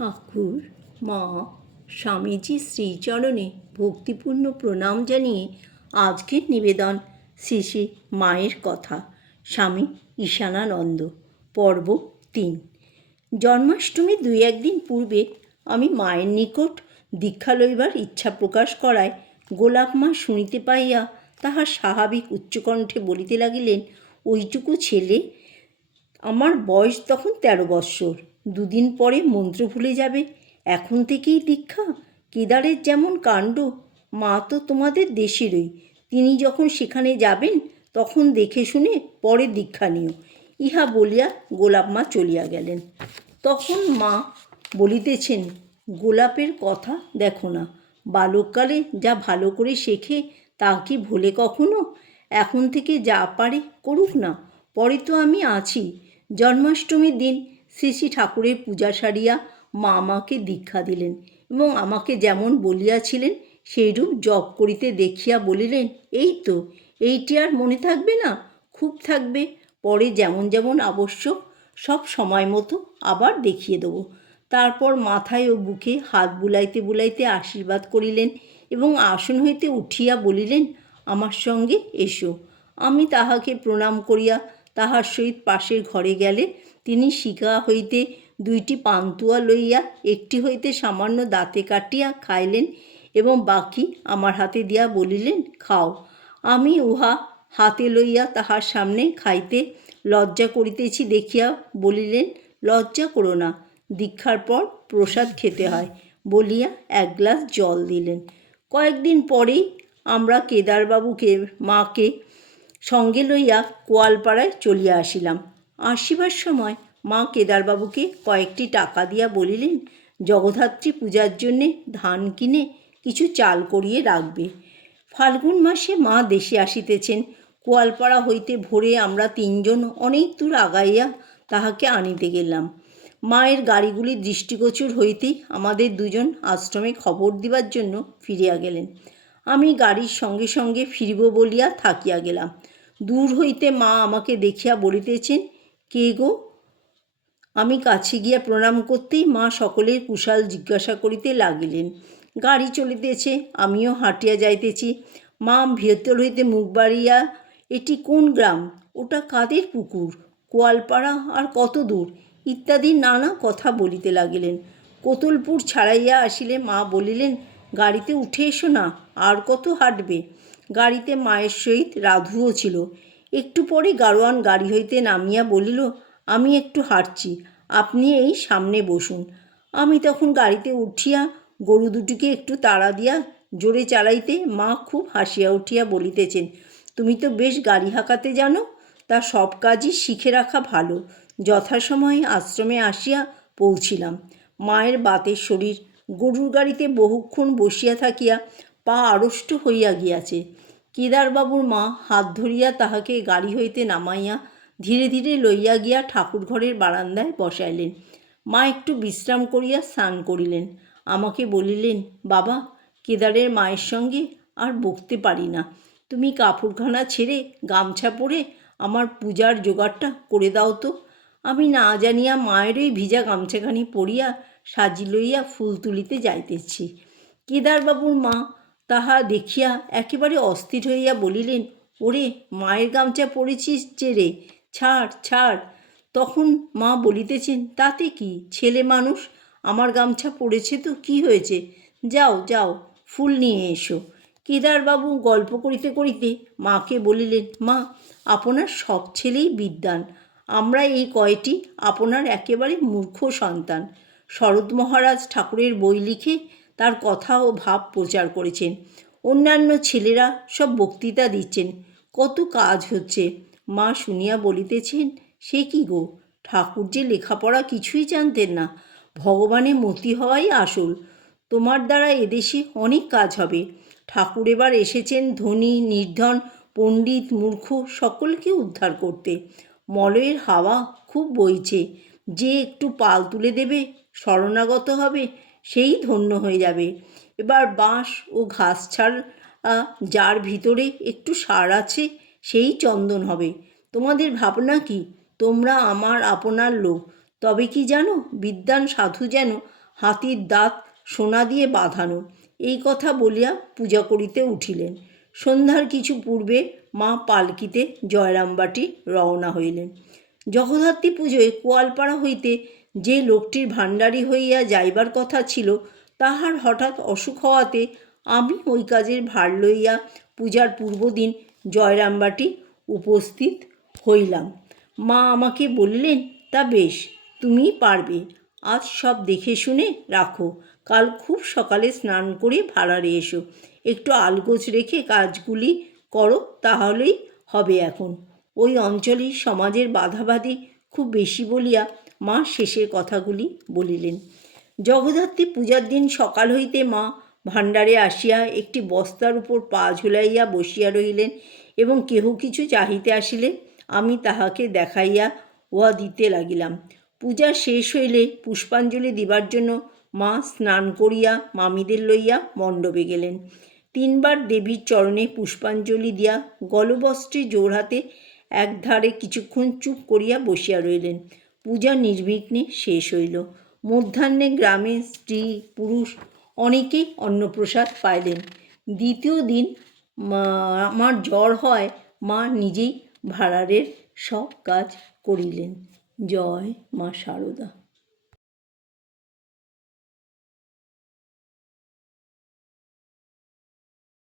ঠাকুর মা স্বামীজি শ্রীচরণে ভক্তিপূর্ণ প্রণাম জানিয়ে আজকের নিবেদন শ্রী শ্রী মায়ের কথা। স্বামী ঈশানানন্দ, পর্ব ৩। জন্মাষ্টমী ২-১ দিন পূর্বে আমি মায়ের নিকট দীক্ষা লইবার ইচ্ছা প্রকাশ করায় গোলাপ মা শুনিতে পাইয়া তাহার স্বাভাবিক উচ্চকণ্ঠে বলিতে লাগিলেন, ওইটুকু ছেলে, আমার বয়স তখন ১৩ বৎসর, ২ দিন পরে মন্ত্র ভুলে যাবে, এখন থেকেই দীক্ষা? কেদারের যেমন কাণ্ড, মা তো তোমাদের দেশেরই, তিনি যখন সেখানে যাবেন তখন দেখে শুনে পরে দীক্ষা নিও। ইহা বলিয়া গোলাপ মা চলিয়া গেলেন। তখন মা বলিতেছেন, গোলাপের কথা দেখো না, বালককালে যা ভালো করে শেখে তা কি ভোলে কখনো? এখন থেকে যা পারে করুক না, পরে তো আমি আছি। জন্মাষ্টমীর দিন শ্রী শ্রী ঠাকুরের পূজা সারিয়া মা আমাকে দীক্ষা দিলেন এবং আমাকে যেমন বলিয়াছিলেন সেইরূপ জপ করিতে দেখিয়া বলিলেন, এই তো, এইটি আর মনে থাকবে না? খুব থাকবে, পরে যেমন যেমন আবশ্যক সব সময় মতো আবার দেখিয়ে দেব। তারপর মাথায় ও বুকে হাত বুলাইতে বুলাইতে আশীর্বাদ করিলেন এবং আসন হইতে উঠিয়া বলিলেন, আমার সঙ্গে এসো। আমি তাহাকে প্রণাম করিয়া তাহার সহিত পাশের ঘরে গেলে তিনি শিকা হইতে 2টি পান্তুয়া লইয়া একটি হইতে সামান্য দাঁতে কাটিয়া খাইলেন এবং বাকি আমার হাতে দিয়া বলিলেন, খাও। আমি উহা হাতে লইয়া তাহার সামনে খাইতে লজ্জা করিতেছি দেখিয়া বলিলেন, লজ্জা করো না, দীক্ষার পর প্রসাদ খেতে হয় বলিয়া 1 গ্লাস জল দিলেন। কয়েকদিন পরেই আমরা কেদারবাবুকে মাকে সঙ্গে লইয়া কোয়ালপাড়ায় চলিয়া আসিলাম। আসিবার সময় মা কেদারবাবুকে কয়েকটি টাকা দিয়া বলিলেন, জগদ্ধাত্রী পূজার জন্যে ধান কিনে কিছু চাল করিয়ে রাখবে। ফাল্গুন মাসে মা দেশে আসিতেছেন। কোয়ালপাড়া হইতে ভোরে আমরা 3 জন অনেক দূর আগাইয়া তাহাকে আনিতে গেলাম। মায়ের গাড়িগুলি দৃষ্টিগোচর হইতেই আমাদের 2 জন আশ্রমে খবর দিবার জন্য ফিরিয়া গেলেন। আমি গাড়ির সঙ্গে সঙ্গে ফিরিব বলিয়া থাকিয়া গেলাম। দূর হইতে মা আমাকে দেখিয়া বলিতেছেন, কে গো? আমি কাছে গিয়া প্রণাম করতেই মা সকলের কুশল জিজ্ঞাসা করিতে লাগিলেন। গাড়ি চলিতেছে, আমিও হাঁটিয়া যাইতেছি। মা ভেতর হইতে মুখ বাড়িয়া, এটি কোন গ্রাম? ওটা কাদের পুকুর? কোয়ালপাড়া আর কত দূর? ইত্যাদি নানা কথা বলিতে লাগিলেন। কোতলপুর ছাড়াইয়া আসিলে মা বলিলেন, গাড়িতে উঠে এসো না, আর কত হাঁটবে? গাড়িতে মায়ের সহিত রাধুও ছিল। একটু পরে গাড়োয়ান গাড়ি হইতে নামিয়া বলিল, আমি একটু হাঁটছি, আপনি এই সামনে বসুন। আমি তখন গাড়িতে উঠিয়া গরু দুটিকে একটু তাড়া দিয়া জোরে চালাইতে মা খুব হাসিয়া উঠিয়া বলিতেছেন, তুমি তো বেশ গাড়ি হাঁকাতে জানো, তা সব কাজই শিখে রাখা ভালো। যথাসময়ে আশ্রমে আসিয়া পৌঁছিলাম। মায়ের বাতের শরীর, গরুর গাড়িতে বহুক্ষণ বসিয়া থাকিয়া পা আড়ষ্ট হইয়া গিয়াছে। কেদারবাবুর মা হাত ধরিয়া তাহাকে গাড়ি হইতে নামাইয়া ধীরে ধীরে লইয়া গিয়া ঠাকুর ঘরের বারান্দায় বসাইলেন। মা একটু বিশ্রাম করিয়া স্নান করিলেন। আমাকে বলিলেন, বাবা, কেদারের মায়ের সঙ্গে আর বকতে পারি না, তুমি কাপড়খানা ছেড়ে গামছা পরে আমার পূজার জোগাড়টা করে দাও তো। আমি না জানিয়া মায়ের ওই ভিজা গামছাখানি পরিয়া সাজি লইয়া ফুল তুলিতে যাইতেছি। কেদারবাবুর মা তাহা দেখিয়া একেবারে অস্থির হইয়া বলিলেন, ওরে, মায়ের গামছা পরেছিস যে রে, ছাড় ছাড়। তখন মা বলিতেছেন, তাতে কি, ছেলে মানুষ, আমার গামছা পড়েছে তো কি হয়েছে, যাও যাও, ফুল নিয়ে এসো। কেদারবাবু গল্প করিতে করিতে মাকে বলিলেন, মা, আপনার সব ছেলেই বিদ্বান, আমরা এই কয়টি আপনার একেবারে মূর্খ সন্তান। শরৎ মহারাজ ঠাকুরের বই লিখে তার কথা ও ভাব প্রচার করেছেন, অন্যান্য ছেলেরা সব বক্তৃতা দিচ্ছেন, কত কাজ হচ্ছে। মা শুনিয়া বলিতেছেন, সে কি গো, ঠাকুর যে লেখাপড়া কিছুই জানতেন না, ভগবানে মতি হওয়াই আসল। তোমার দ্বারা এদেশে অনেক কাজ হবে। ঠাকুর এবার এসেছেন ধনী নির্ধন পণ্ডিত মূর্খ সকলকে উদ্ধার করতে। মলয়ের হাওয়া খুব বইছে, যে একটু পাল তুলে দেবে, শরণাগত হবে, সেই ধন্য হয়ে যাবে। এবার বাঁশ ও ঘাস ছাড়া যার ভিতরে একটু সার আছে সেই চন্দন হবে। তোমাদের ভাবনা কি, তোমরা আমার আপনার লোক, তবে কি জানো, বিদ্বান সাধু যেন হাতির দাঁত সোনা দিয়ে বাঁধানো। এই কথা বলিয়া পূজা করিতে উঠিলেন। সন্ধ্যার কিছু পূর্বে মা পালকিতে জয়রামবাটি রওনা হইলেন। জগদ্ধাত্রী পুজোয় কোয়ালপাড়া হইতে যে লোকটির ভাণ্ডারী হইয়া যাইবার কথা ছিল, তাহার হঠাৎ অসুখ হওয়াতে আমি ওই কাজের ভার লইয়া পূজার পূর্বদিন জয়রামবাটি উপস্থিত হইলাম। মা আমাকে বলিলেন, তা বেশ, তুমিই পারবে, আজ সব দেখে শুনে রাখো, কাল খুব সকালে স্নান করে ভাড়ারে এসো, একটু আলগোছ রেখে কাজগুলি করো, তাহলেই হবে। এখন ওই অঞ্চলে সমাজের বাধাবাধি খুব বেশি বলিয়া মা শেষের কথাগুলি বলিলেন। জগদ্ধাত্রী পূজার দিন সকাল হইতে মা ভাণ্ডারে আসিয়া একটি বস্তার উপর পা ঝুলাইয়া বসিয়া রহিলেন এবং কেহ কিছু চাহিতে আসিলে আমি তাহাকে দেখাইয়া উহা দিতে লাগিলাম। পূজা শেষ হইলে পুষ্পাঞ্জলি দিবার জন্য মা স্নান করিয়া মামিদের লইয়া মণ্ডপে গেলেন। 3 বার দেবীর চরণে পুষ্পাঞ্জলি দিয়া গলবস্ত্রে জোড়হাতে একধারে কিছুক্ষণ চুপ করিয়া বসিয়া রইলেন। পূজা নির্বিঘ্নে শেষ হইল। মধ্যাহ্নে গ্রামে স্ত্রী পুরুষ অনেকেই অন্নপ্রসাদ পাইলেন। দ্বিতীয় দিন আমার জ্বর হয়, মা নিজেই ভাড়ারের সব কাজ করিলেন। জয় মা শারদা।